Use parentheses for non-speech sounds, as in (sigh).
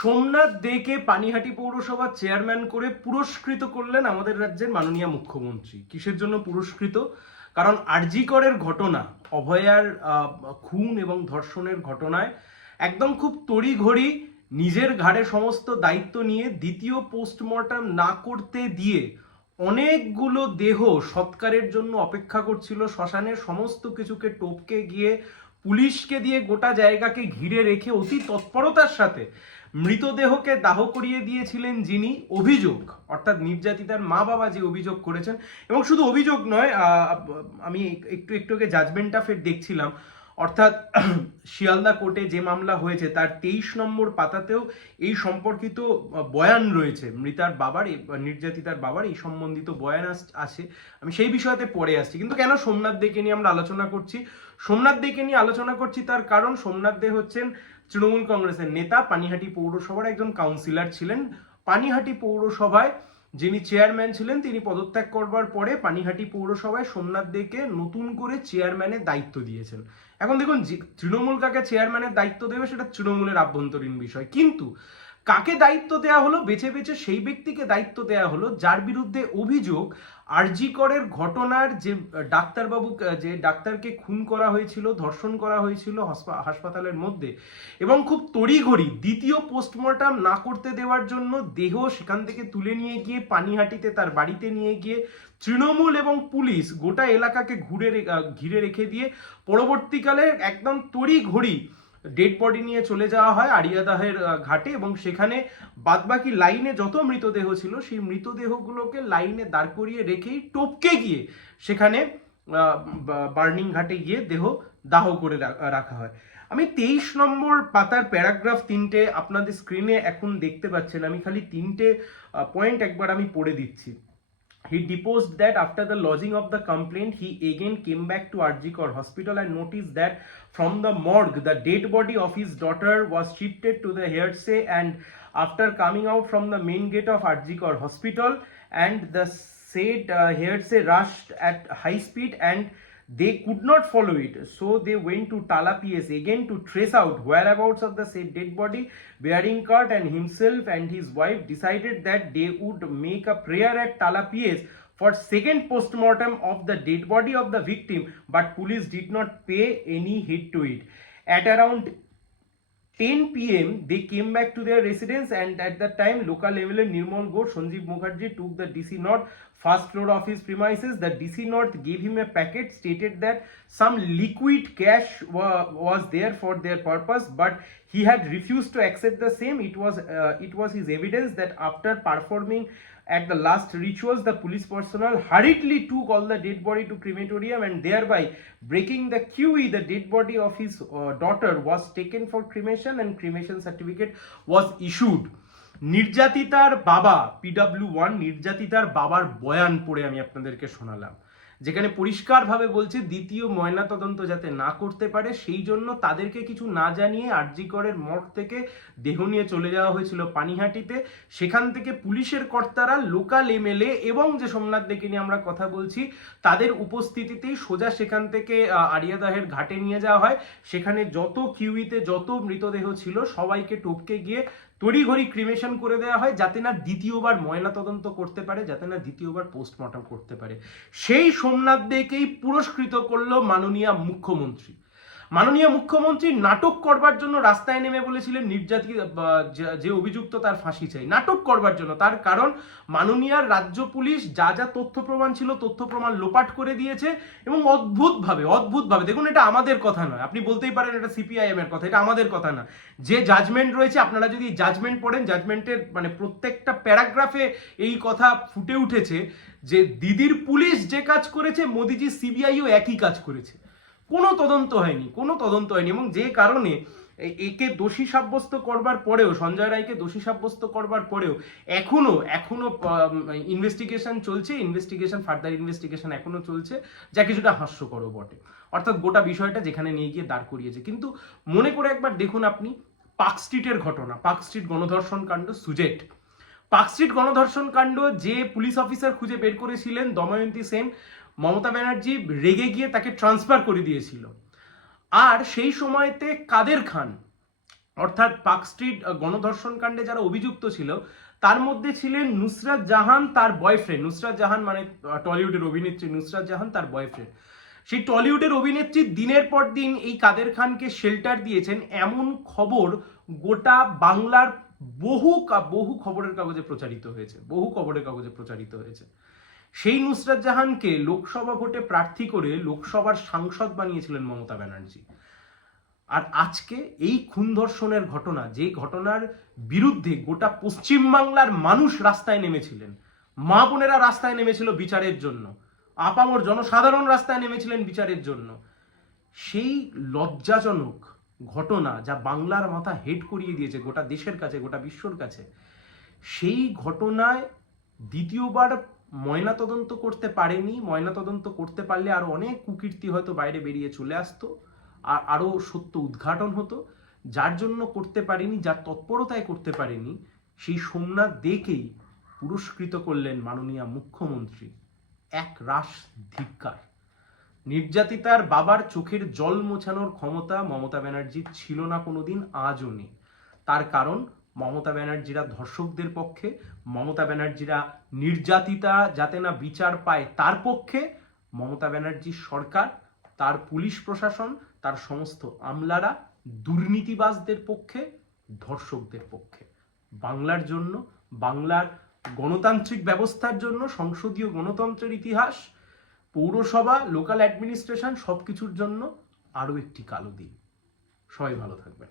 সোমনাথ দেকে পানিহাটি পৌরসভার চেয়ারম্যান করে পুরস্কৃত করলেন আমাদের রাজ্যের মাননীয় মুখ্যমন্ত্রী। কিসের জন্য পুরস্কৃত? কারণ আরজিকরের ঘটনা, অভয়ার খুন এবং ধর্ষণের ঘটনায় একদম খুব তড়িঘড়ি নিজের ঘাড়ে সমস্ত দায়িত্ব নিয়ে দ্বিতীয় পোস্টমর্টম না করতে দিয়ে অনেকগুলো দেহ সৎকারের জন্য অপেক্ষা করছিল। শ্মশানের সমস্ত কিছুকে টপকে গিয়ে পুলিশকে দিয়ে গোটা জায়গাকে ঘিরে রেখে অতি তৎপরতার সাথে মৃতদেহকে দাহ করিয়ে দিয়েছিলেন যিনি অভিযোগ, অর্থাৎ নির্যাতিতার মা বাবা যে অভিযোগ করেছেন। এবং শুধু অভিযোগ নয় আমি একটু একটু আগে জাজমেন্টটা ফের দেখছিলাম। অর্থাৎ (clears throat) শিয়ালদা কোর্টে যে মামলা হয়েছে, তার তেইশ নম্বর পাতাতেও এই সম্পর্কিত বয়ান রয়েছে। মৃতার বাবার নির্যাতিতার বাবার এই সম্বন্ধিত বয়ান আছে। আমি সেই বিষয়তে পড়ে আসছি। কিন্তু কেন সোমনাথ দেকে নিয়ে আমরা আলোচনা করছি? সোমনাথ দেকে নিয়ে আলোচনা করছি তার কারণ, সোমনাথ দে হচ্ছেন তৃণমূল কংগ্রেসের নেতা পানিহাটি পৌরসভার একজন কাউন্সিলর ছিলেন। পানিহাটি পৌরসভায় যিনি চেয়ারম্যান ছিলেন, তিনি পদত্যাগ করবার পরে পানিহাটি পৌরসভায় সোমনাথ দেকে নতুন করে চেয়ারম্যানের দায়িত্ব দিয়েছেন। এখন দেখুন তৃণমূল কাকে চেয়ারম্যানের দায়িত্ব দেবে সেটা তৃণমূলের আভ্যন্তরীণ বিষয়। কিন্তু কাকে দায়িত্ব দেওয়া হলো? বেছে বেছে সেই ব্যক্তিকে দায়িত্ব দেওয়া হলো, যার বিরুদ্ধে অভিযোগ আরজিকরের ঘটনার যে ডাক্তারবাবু যে ডাক্তারকে খুন করা হয়েছিল, ধর্ষণ করা হয়েছিল হাসপাতালের মধ্যে এবং খুব তড়িঘড়ি দ্বিতীয় পোস্টমর্টাম না করতে দেওয়ার জন্য দেহ সেখান থেকে তুলে নিয়ে গিয়ে পানিহাটিতে তার বাড়িতে নিয়ে গিয়ে তৃণমূল এবং পুলিশ গোটা এলাকাকে ঘুরে ঘিরে রেখে দিয়ে পরবর্তীকালে একদম তড়িঘড়ি ডেড বডি নিয়ে চলে যাওয়া হয় আরিয়াদাহের আহ, ঘাটে এবং সেখানে বাদবাকি লাইনে যত মৃতদেহ ছিল সেই মৃতদেহগুলোকে লাইনে দাঁড় করিয়ে রেখেই টপকে গিয়ে সেখানে বার্নিং ঘাটে গিয়ে দেহ দাহ করে রাখা হয়। আমি তেইশ নম্বর পাতার প্যারাগ্রাফ তিনটে আপনাদের স্ক্রিনে এখন দেখতে পাচ্ছেন। আমি খালি তিনটে পয়েন্ট একবার আমি পড়ে দিচ্ছি। He deposed that after the lodging of the complaint, he again came back to Arjikor Hospital and noticed that from the morgue, the dead body of his daughter was shifted to the hearsay. And after coming out from the main gate of Arjikor Hospital, and the said uh, hearsay rushed at high speed and they could not follow it. So they went to Tala PS again to trace out whereabouts of the said dead body. Bearing Kurt and himself and his wife decided that they would make a prayer at Tala PS for second postmortem of the dead body of the victim, but police did not pay any heed to it. At around 10 p.m. they came back to their residence and at that time local MLA Nirmal Ghosh, Sanjeev Mukherjee took the DC North first floor of his premises. The DC North gave him a packet stated that some liquid cash wa- was there for their purpose but he had refused to accept the same. It was uh, it was his evidence that after performing at the last rituals, the police personnel hurriedly took all the dead body to crematorium and thereby breaking the QE, the dead body of his uh, daughter was taken for cremation and cremation certificate was issued. নির্যাতিতার বাবা PW one নির্যাতিতার বাবার বয়ান পড়ে আমি আপনাদেরকে শোনালাম। যেখানে পরিষ্কারভাবে বলছে, দ্বিতীয় ময়নাতদন্ত যাতে না করতে পারে, সেই জন্য তাদেরকে কিছু না জানিয়ে আরজিকরের মর্গ থেকে দেহ নিয়ে চলে যাওয়া হয়েছিল পানিহাটিতে। সেখান থেকে পুলিশের কর্তারা, লোকাল এমএলএ এবং যে সোমনাথ দেখে নিয়ে আমরা কথা বলছি, তাদের উপস্থিতিতেই সোজা সেখান থেকে আরিয়াদাহের ঘাটে নিয়ে যাওয়া হয়। সেখানে যত কিউইতে যত মৃতদেহ ছিল, সবাইকে টপকে গিয়ে তড়িঘড়ি ক্রিমেশন করে দেওয়া হয় যাতে না দ্বিতীয়বার ময়নাতদন্ত করতে পারে, যাতে না দ্বিতীয়বার পোস্টমর্টম করতে পারে। সেই সোমনাথ দেকেই পুরস্কৃত করল মাননীয় মুখ্যমন্ত্রী। মাননীয় মুখ্যমন্ত্রী নাটক করবার জন্য রাস্তায় নেমে বলেছিলেন নির্যাতিত যে- অভিযুক্ত তার ফাঁসি চাই। নাটক করবার জন্য। তার কারণ মাননীয়ার রাজ্য পুলিশ যা যা তথ্য প্রমাণ ছিল, তথ্য প্রমাণ লোপাট করে দিয়েছে এবং অদ্ভুতভাবে অদ্ভুতভাবে, দেখুন এটা আমাদের কথা নয়। আপনি বলতেই পারেন এটা সিপিআইএম এর কথা, এটা আমাদের কথা না। যে জাজমেন্ট রয়েছে, আপনারা যদি জাজমেন্ট পড়েন জাজমেন্টের মানে প্রত্যেকটা প্যারাগ্রাফে এই কথা ফুটে উঠেছে যে দিদির পুলিশ যে কাজ করেছে, মোদিজি সিবিআইও একই কাজ করেছে। কোনো তদন্ত হয়নি, কোনো তদন্ত হয়নি এবং যে কারণে একে দোষী সাব্যস্ত করবার পরেও, সঞ্জয় রায়কে দোষী সাব্যস্ত করবার পরেও এখনও এখনও ইনভেস্টিগেশন চলছে ইনভেস্টিগেশন ফার্দার ইনভেস্টিগেশন এখনও চলছে, যা কিছুটা হাস্যকরও বটে। অর্থাৎ গোটা বিষয়টা যেখানে নিয়ে গিয়ে দাঁড় করিয়েছে। কিন্তু মনে করে একবার দেখুন আপনি, পার্ক স্ট্রিটের ঘটনা, পার্ক স্ট্রিট গণধর্ষণ কাণ্ড, সুজেট। পার্ক স্ট্রিট গণধর্ষণ কাণ্ড যে পুলিশ অফিসার খুঁজে বের করেছিলেন দময়ন্তী সেন মমতা ব্যানার্জি রেগে গিয়ে তাকে ট্রান্সফার করে দিয়েছিল। আর সেই সময়তে কাদের খান, অর্থাৎ পার্ক স্ট্রিট গণধর্ষণ কাণ্ডে যারা অভিযুক্ত ছিল, তার মধ্যে ছিলেন নুসরাত জাহান, তার বয়ফ্রেন্ড নুসরাত জাহান মানে টলিউডের অভিনেত্রী নুসরাত জাহান, তার বয়ফ্রেন্ড সেই টলিউডের অভিনেত্রী দিনের পর দিন এই কাদের খানকে শেল্টার দিয়েছেন এমন খবর গোটা বাংলার বহু বহু খবরের কাগজে প্রচারিত হয়েছে, বহু খবরের কাগজে প্রচারিত হয়েছে। সেই নুসরাত জাহানকে লোকসভা ভোটে প্রার্থী করে লোকসভার সাংসদ বানিয়েছিলেন মমতা ব্যানার্জি। আর আজকে এই খুন ধর্ষণের ঘটনা, যে ঘটনার বিরুদ্ধে গোটা পশ্চিমবাংলার মানুষ রাস্তায় নেমেছিলেন, মা বোনেরা রাস্তায় নেমেছিল বিচারের জন্য, আপামর জনসাধারণ রাস্তায় নেমেছিলেন বিচারের জন্য। সেই লজ্জাজনক ঘটনা যা বাংলার মাথা হেড করিয়ে দিয়েছে গোটা দেশের কাছে, গোটা বিশ্বর কাছে, সেই ঘটনায় দ্বিতীয়বার ময়নাতদন্ত করতে পারেনি, ময়নাতদন্ত করতে পারলে আরও অনেক কুকীর্তি হয়তো বাইরে বেরিয়ে চলে আসতো, আর আরও সত্য উদ্ঘাটন হতো। যার জন্য করতে পারেনি, যার তৎপরতায় করতে পারেনি, সেই সোমনাথ দেখেই পুরস্কৃত করলেন মাননীয় মুখ্যমন্ত্রী। এক রাস ধিক্কার। নির্যাতিতার বাবার চোখের জল মোছানোর ক্ষমতা মমতা ব্যানার্জির ছিল না কোনোদিন, আজও নেই। তার কারণ মমতা ব্যানার্জিরা ধর্ষকদের পক্ষে, মমতা ব্যানার্জিরা নির্যাতিতা যাতে না বিচার পায় তার পক্ষে, মমতা ব্যানার্জির সরকার, তার পুলিশ প্রশাসন, তার সমস্ত আমলারা দুর্নীতিবাজদের পক্ষে, ধর্ষকদের পক্ষে। বাংলার জন্য, বাংলার গণতান্ত্রিক ব্যবস্থার জন্য, সংসদীয় গণতন্ত্রের ইতিহাস, পৌরসভা লোকাল অ্যাডমিনিস্ট্রেশন সব কিছুর জন্য আরও একটি কালো দিন। সবাই ভালো থাকবেন।